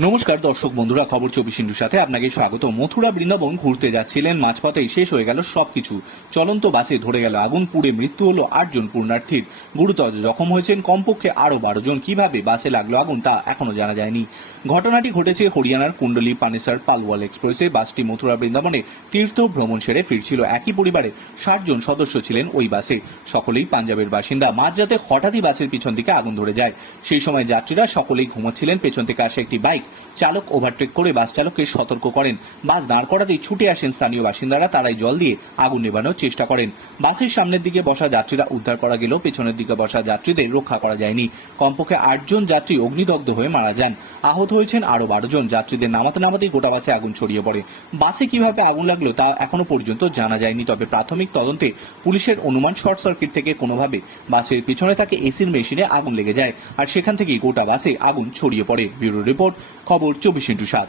নমস্কার দর্শক বন্ধুরা, খবর চব্বিশ ইন্টুর সাথে আপনাকে স্বাগত। মথুরা, বৃন্দাবন ঘুরতে যাচ্ছিলেন মাঝপথেই শেষ হয়ে গেল সবকিছু। চলন্ত বাসে ধরে গেল আগুন, পুড়ে মৃত্যু হলো আটজন পূর্ণার্থীর গুরুতর জখম হয়েছেন কমপক্ষে আরও বারো জন। কীভাবে বাসে লাগল আগুন তা এখনও জানা যায়নি। ঘটনাটি ঘটেছে হরিয়ানার কুণ্ডলী পানেসার পালওয়াল এক্সপ্রেসে। বাসটি মথুরা, বৃন্দাবনে তীর্থ ভ্রমণ সেরে ফিরছিল। একই পরিবারে ষাট জন সদস্য ছিলেন ওই বাসে। সকলেই পাঞ্জাবের বাসিন্দা। মাঝরাতে হঠাৎই বাসের পিছন দিকে আগুন ধরে যায়। সেই সময় যাত্রীরা সকলেই ঘুমাচ্ছিলেন। পেছন থেকে আসে একটি বাইক। চালক ওভারটেক করে বাস চালককে সতর্ক করেন। বাস দাঁড় করাতেই ছুটে আসেন স্থানীয় বাসিন্দারা, তারাই জল দিয়ে আগুন নেভানোর চেষ্টা করেন। বাসের সামনের দিকে বসা যাত্রীরা উদ্ধার করা গেলেও পেছনের দিকে বসা যাত্রীদের রক্ষা করা যায়নি। কমপক্ষে আটজন যাত্রী অগ্নিদগ্ধ হয়ে মারা যান। আহত হয়েছেন আরও বারো জন। যাত্রীদের নামাতে নামাতেই গোটা বাসে আগুন ছড়িয়ে পড়ে। বাসে কীভাবে আগুন লাগল তা এখনও পর্যন্ত জানা যায়নি, তবে প্রাথমিক তদন্তে পুলিশের অনুমান শর্ট সার্কিট থেকে কোনোভাবে বাসের পিছনে থাকে এসির মেশিনে আগুন লেগে যায়। আর সেখান থেকেই গোটা বাসে আগুন ছড়িয়ে পড়ে। ব্যুরো রিপোর্ট খবর চব্বিশ ইন্টু সাত।